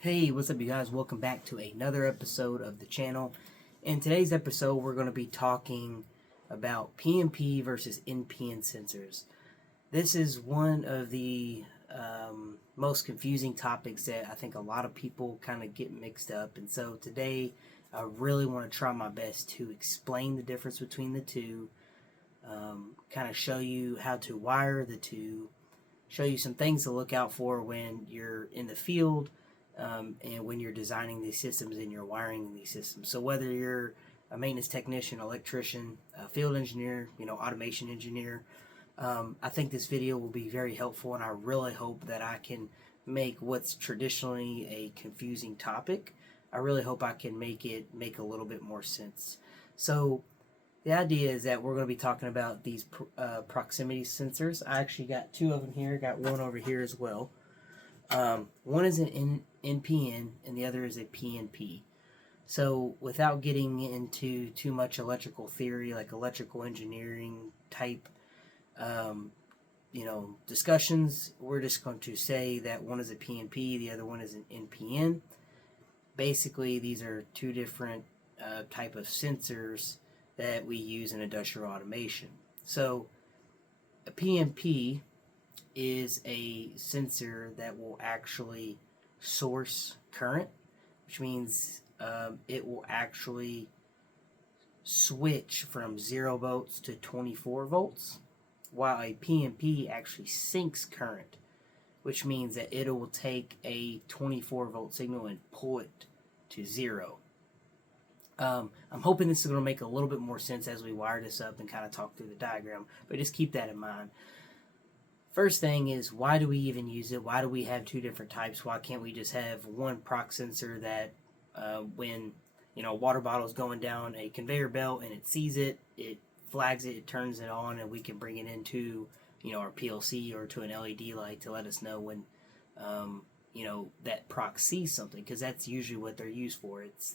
Hey, what's up you guys? Welcome back to another episode of the channel. In today's episode, we're going to be talking about PNP versus NPN sensors. This is one of the most confusing topics that I think a lot of people kind of get mixed up. And so today, I really want to try my best to explain the difference between the two, kind of show you how to wire the two, show you some things to look out for when you're in the field, and when you're designing these systems and you're wiring these systems. So whether you're a maintenance technician, electrician, a field engineer, automation engineer, I think this video will be very helpful, and I really hope that I can make what's traditionally a confusing topic, I really hope I can make it make a little bit more sense. So the idea is that we're going to be talking about these proximity sensors. I actually got two of them here, got one over here as well. One is an NPN and the other is a PNP. So without getting into too much electrical theory, like electrical engineering type discussions, we're just going to say that one is a PNP, the other one is an NPN. Basically, these are two different type of sensors that we use in industrial automation. So a PNP is a sensor that will actually source current, which means it will actually switch from 0 volts to 24 volts, while a PNP actually sinks current, which means that it will take a 24 volt signal and pull it to 0. I'm hoping this is going to make a little bit more sense as we wire this up and kind of talk through the diagram, but just keep that in mind. First thing is, why do we even use it? Why do we have two different types? Why can't we just have one proc sensor that when a water bottle is going down a conveyor belt and it sees it, it flags it, it turns it on, and we can bring it into our PLC or to an LED light to let us know when that proc sees something, because that's usually what they're used for. It's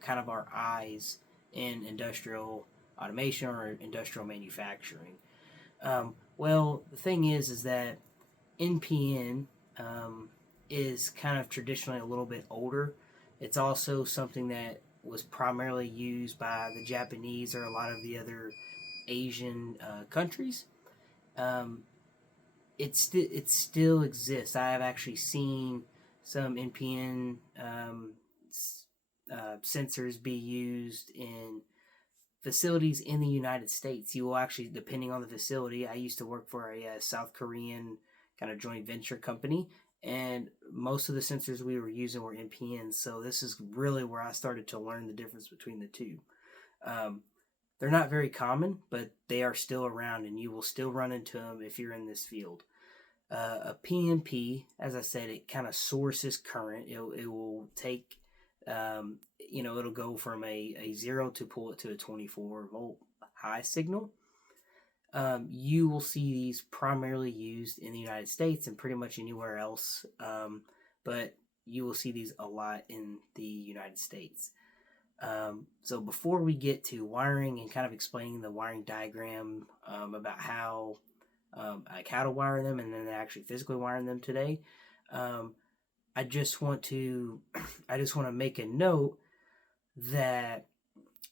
kind of our eyes in industrial automation or industrial manufacturing. Well, the thing is that NPN is kind of traditionally a little bit older. It's also something that was primarily used by the Japanese or a lot of the other Asian countries. It still exists. I have actually seen some NPN sensors be used in facilities in the United States. You will actually, depending on the facility, I used to work for a South Korean kind of joint venture company, and most of the sensors we were using were NPNs. So this is really where I started to learn the difference between the two. They're not very common, but they are still around, and you will still run into them if you're in this field. A PNP, as I said, it kind of sources current. It will take it'll go from a 0 to pull it to a 24 volt high signal. You will see these primarily used in the United States and pretty much anywhere else, but you will see these a lot in the United States. So before we get to wiring and kind of explaining the wiring diagram about how to wire them and then actually physically wiring them today, I just want to make a note that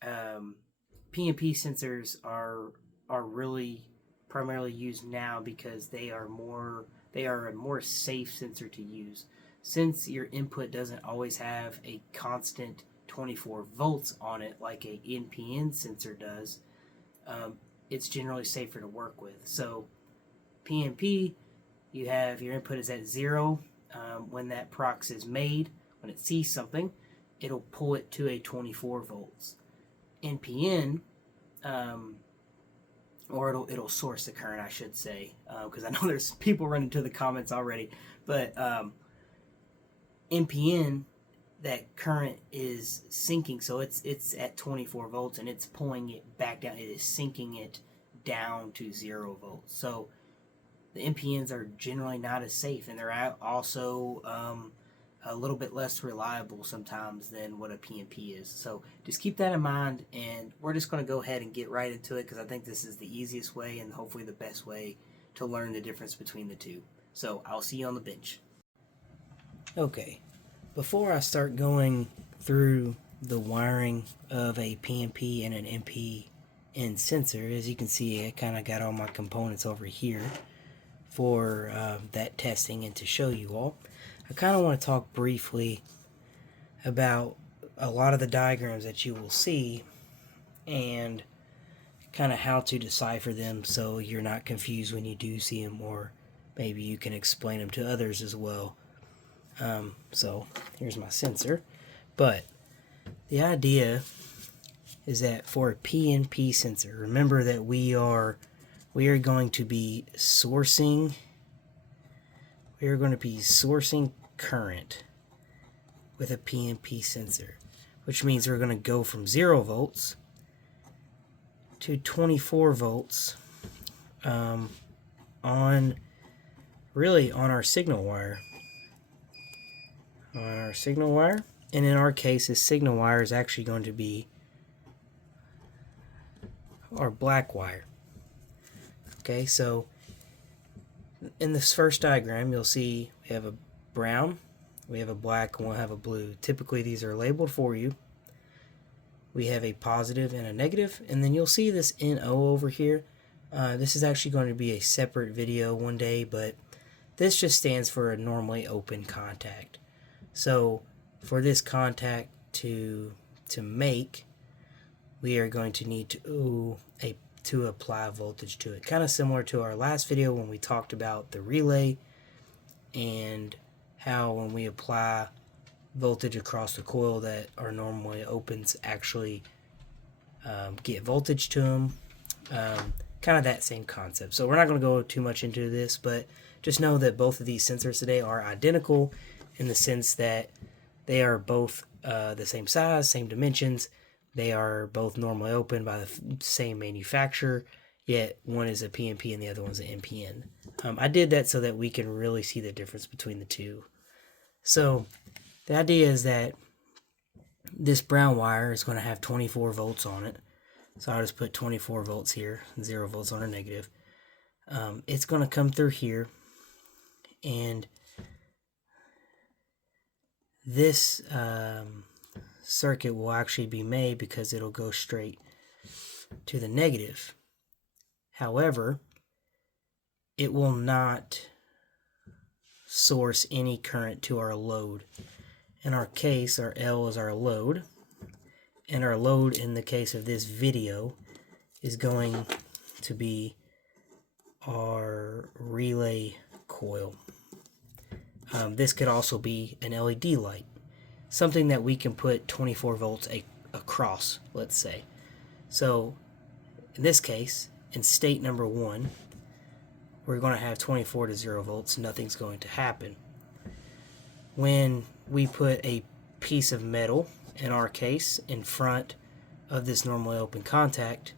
PNP sensors are really primarily used now because they are a more safe sensor to use. Since your input doesn't always have a constant 24 volts on it like a NPN sensor does, it's generally safer to work with. So PNP, you have your input is at 0. When that prox is made, when it sees something, it'll pull it to a 24 volts. NPN, or it'll source the current, I should say, because I know there's people running to the comments already. But NPN, that current is sinking, so it's at 24 volts and it's pulling it back down. It is sinking it down to 0 volts. So the NPNs are generally not as safe, and they're also a little bit less reliable sometimes than what a PNP is. So just keep that in mind, and we're just going to go ahead and get right into it because I think this is the easiest way and hopefully the best way to learn the difference between the two. So I'll see you on the bench. Okay, Before I start going through the wiring of a PNP and an NPN sensor, as you can see, I kind of got all my components over here for that testing and to show you all. I kind of want to talk briefly about a lot of the diagrams that you will see and kind of how to decipher them so you're not confused when you do see them, or maybe you can explain them to others as well. So here's my sensor, but the idea is that for a PNP sensor, remember that we are going to be sourcing current with a PNP sensor, which means we're going to go from 0 volts to 24 volts on our signal wire. And in our case, this signal wire is actually going to be our black wire. Okay, so in this first diagram, you'll see we have a brown, we have a black, and we'll have a blue. Typically, these are labeled for you. We have a positive and a negative, and then you'll see this NO over here. This is actually going to be a separate video one day, but this just stands for a normally open contact. So for this contact to make, we are going to need to apply voltage to it. Kind of similar to our last video when we talked about the relay and how when we apply voltage across the coil that our normally opens actually get voltage to them. Kind of that same concept. So we're not going to go too much into this, but just know that both of these sensors today are identical in the sense that they are both the same size, same dimensions. They are both normally open by the same manufacturer, yet one is a PNP and the other one's an NPN. I did that so that we can really see the difference between the two. So the idea is that this brown wire is going to have 24 volts on it. So I'll just put 24 volts here, 0 volts on a negative. It's going to come through here, and this circuit will actually be made because it'll go straight to the negative. However, it will not source any current to our load. In our case, our L is our load, and our load in the case of this video is going to be our relay coil. This could also be an LED light, something that we can put 24 volts across, let's say. So in this case, in state number 1, we're going to have 24 to 0 volts. Nothing's going to happen. When we put a piece of metal, in our case, in front of this normally open contact,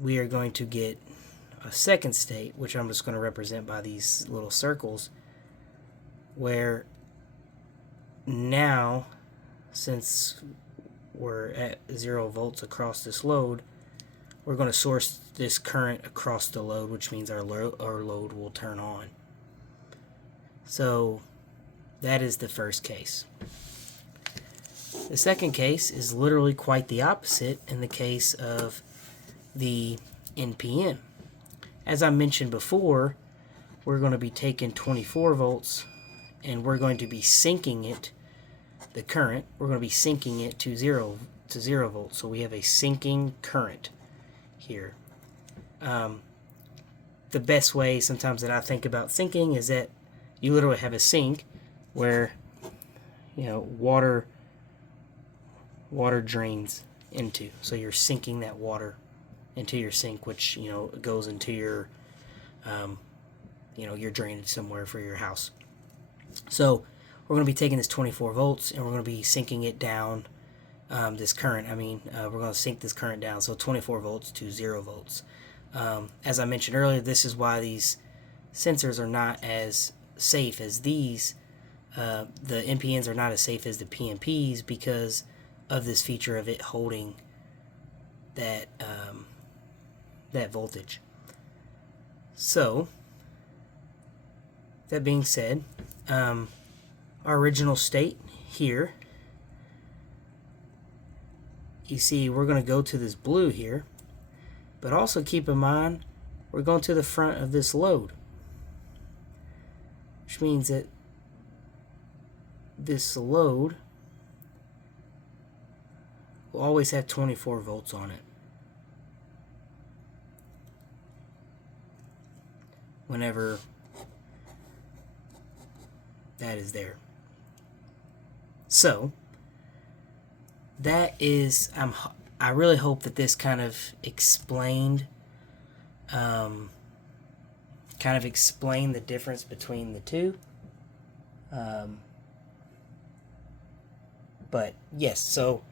we are going to get a second state, which I'm just going to represent by these little circles, where now, since we're at 0 volts across this load, we're going to source this current across the load, which means our load will turn on. So that is the first case. The second case is literally quite the opposite in the case of the NPN. As I mentioned before, we're going to be taking 24 volts and we're going to be syncing it, the current, we're going to be syncing it to 0 volts. So we have a syncing current here. The best way sometimes that I think about syncing is that you literally have a sink where, you know, water drains into. So you're sinking that water into your sink, which, you know, goes into your, your drainage somewhere for your house. So we're going to be taking this 24 volts and we're going to be sinking it down, this current. We're going to sink this current down, so 24 volts to 0 volts. As I mentioned earlier, this is why these sensors are not as safe as these. The NPNs are not as safe as the PNPs because of this feature of it holding that that voltage. So that being said, our original state here, you see we're going to go to this blue here, but also keep in mind we're going to the front of this load, which means that this load will always have 24 volts on it whenever that is there. So that is, I really hope that this kind of explained the difference between the two. But yes, so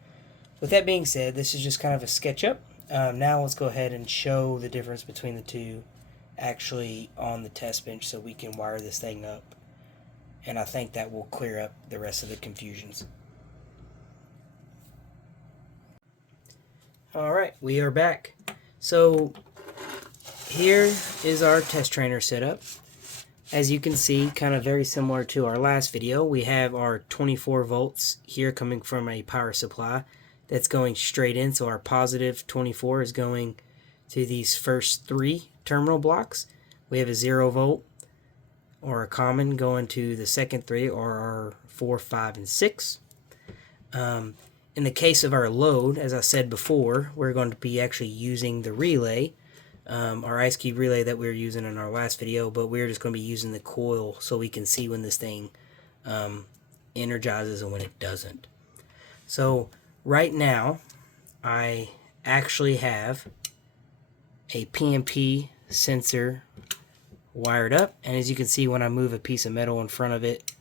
with that being said, this is just kind of a SketchUp. Now let's go ahead and show the difference between the two actually on the test bench so we can wire this thing up. And I think that will clear up the rest of the confusions. Alright, we are back. So here is our test trainer setup. As you can see, kind of very similar to our last video, we have our 24 volts here coming from a power supply that's going straight in. So our positive 24 is going to these first 3 terminal blocks. We have a 0 volt or a common going to the second 3, or our 4, 5, and 6. In the case of our load, as I said before, we're going to be actually using the relay, our ice cube relay that we were using in our last video, but we're just going to be using the coil so we can see when this thing energizes and when it doesn't. So right now, I actually have a PNP sensor wired up, and as you can see, when I move a piece of metal in front of it,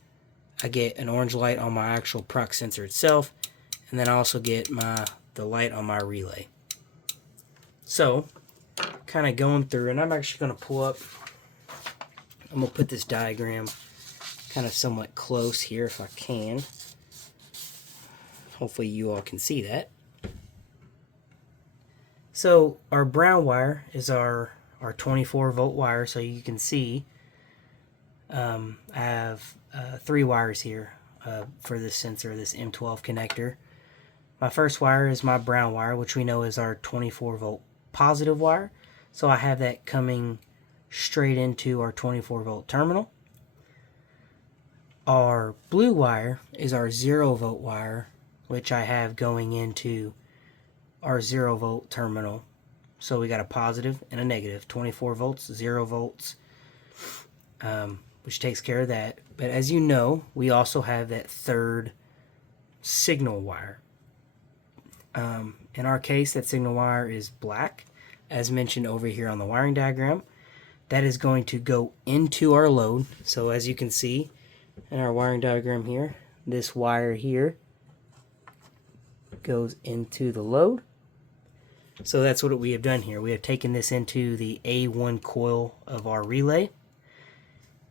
I get an orange light on my actual prox sensor itself, and then I also get the light on my relay. So kind of going through, and I'm actually going to pull up, I'm going to put this diagram kind of somewhat close here if I can. Hopefully you all can see that. So our brown wire is our 24 volt wire, so you can see I have 3 wires here for this sensor, this M12 connector. My first wire is my brown wire, which we know is our 24 volt positive wire. So I have that coming straight into our 24 volt terminal. Our blue wire is our 0 volt wire, which I have going into our 0 volt terminal. So we got a positive and a negative, 24 volts, 0 volts, which takes care of that. But as you know, we also have that third signal wire. In our case, that signal wire is black, as mentioned over here on the wiring diagram. That is going to go into our load. So as you can see in our wiring diagram here, this wire here goes into the load. So that's what we have done here. We have taken this into the A1 coil of our relay.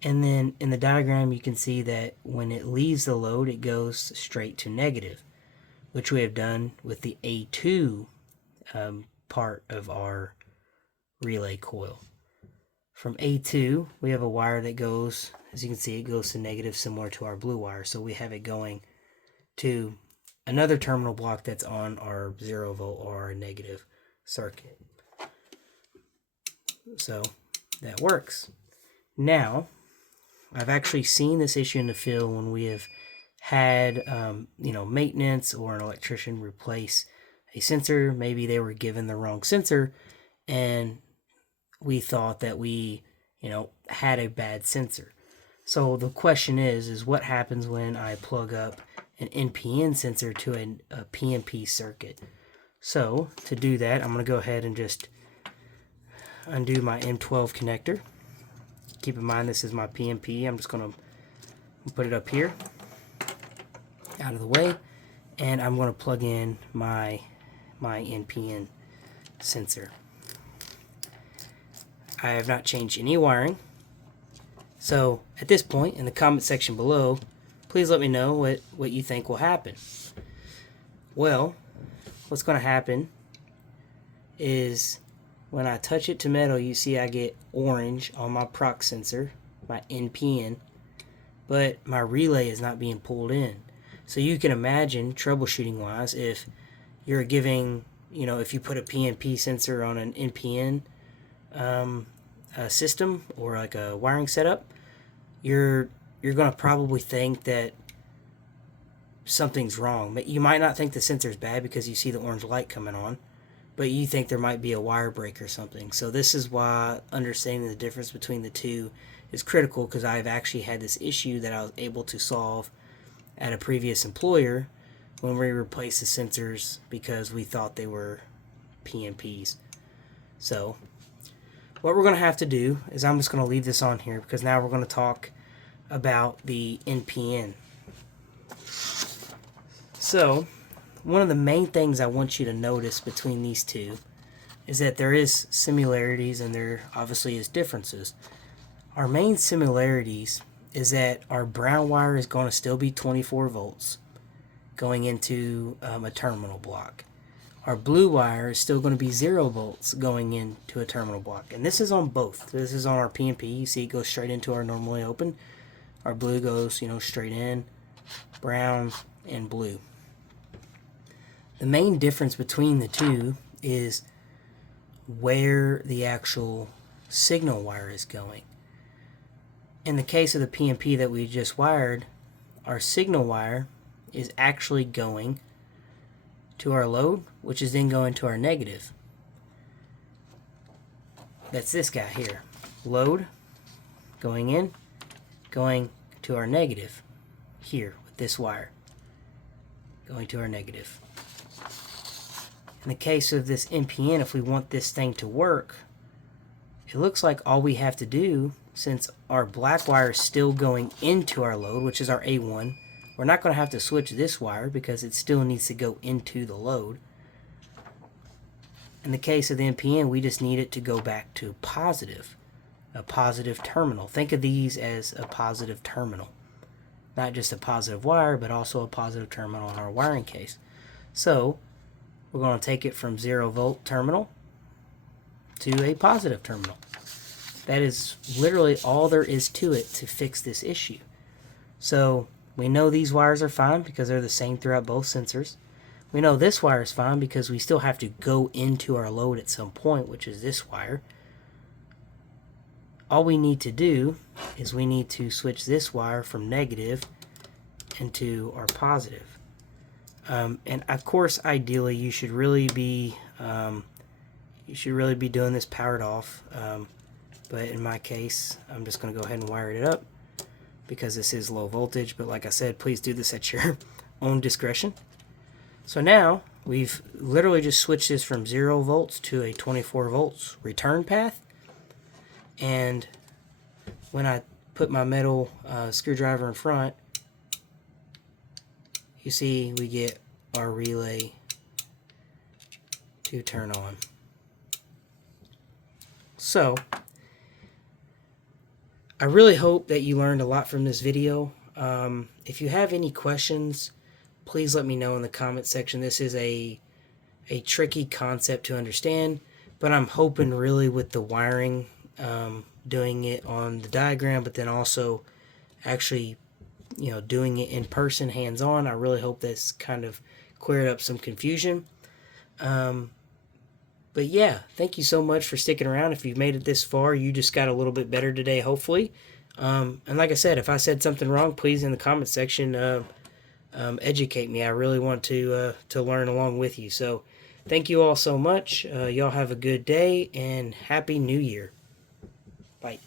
And then in the diagram you can see that when it leaves the load, it goes straight to negative, which we have done with the A2 part of our relay coil. From A2, we have a wire that goes, as you can see, it goes to negative, similar to our blue wire. So we have it going to another terminal block that's on our 0 volt or our negative circuit. So that works. Now, I've actually seen this issue in the field when we have had maintenance or an electrician replace a sensor. Maybe they were given the wrong sensor and we thought that we had a bad sensor. So the question is what happens when I plug up an NPN sensor to a PNP circuit? So to do that, I'm going to go ahead and just undo my M12 connector. Keep in mind this is my PNP. I'm just going to put it up here out of the way, and I'm going to plug in my NPN sensor. I have not changed any wiring. So at this point, in the comment section below, please let me know what you think will happen. Well, what's going to happen is when I touch it to metal, you see I get orange on my prox sensor, my NPN, but my relay is not being pulled in. So you can imagine, troubleshooting wise, if you're giving, if you put a PNP sensor on an NPN system or like a wiring setup, you're going to probably think that something's wrong. But you might not think the sensor's bad because you see the orange light coming on, but you think there might be a wire break or something. So this is why understanding the difference between the two is critical, because I've actually had this issue that I was able to solve at a previous employer when we replaced the sensors because we thought they were PNPs. So what we're going to have to do is, I'm just going to leave this on here because now we're going to talk about the NPN. So one of the main things I want you to notice between these two is that there is similarities and there obviously is differences. Our main similarities is that our brown wire is going to still be 24 volts going into a terminal block. Our blue wire is still going to be 0 volts going into a terminal block. And this is on both. This is on our PNP. You see it goes straight into our normally open. Our blue goes, straight in, brown, and blue. The main difference between the two is where the actual signal wire is going. In the case of the PNP that we just wired, our signal wire is actually going to our load, which is then going to our negative. That's this guy here. Load, going in, going to our negative. Here, with this wire, going to our negative. In the case of this NPN, if we want this thing to work, it looks like all we have to do, since our black wire is still going into our load, which is our A1, we're not going to have to switch this wire because it still needs to go into the load. In the case of the NPN, we just need it to go back to positive, a positive terminal. Think of these as a positive terminal. Not just a positive wire, but also a positive terminal in our wiring case. So we're going to take it from 0 volt terminal to a positive terminal. That is literally all there is to it to fix this issue. So we know these wires are fine because they're the same throughout both sensors. We know this wire is fine because we still have to go into our load at some point, which is this wire. All we need to do is we need to switch this wire from negative into our positive. And of course, ideally, you should really be doing this powered off. But in my case, I'm just going to go ahead and wire it up because this is low voltage. But like I said, please do this at your own discretion. So now we've literally just switched this from 0 volts to a 24 volts return path. And when I put my metal screwdriver in front, you see we get our relay to turn on. So I really hope that you learned a lot from this video. If you have any questions, please let me know in the comment section. This is a tricky concept to understand, but I'm hoping really with the wiring, doing it on the diagram, but then also actually doing it in person, hands-on. I really hope this kind of cleared up some confusion. But yeah, thank you so much for sticking around. If you've made it this far, you just got a little bit better today, hopefully. And like I said, if I said something wrong, please in the comment section educate me. I really want to learn along with you. So thank you all so much. Y'all have a good day and Happy New Year. Bye.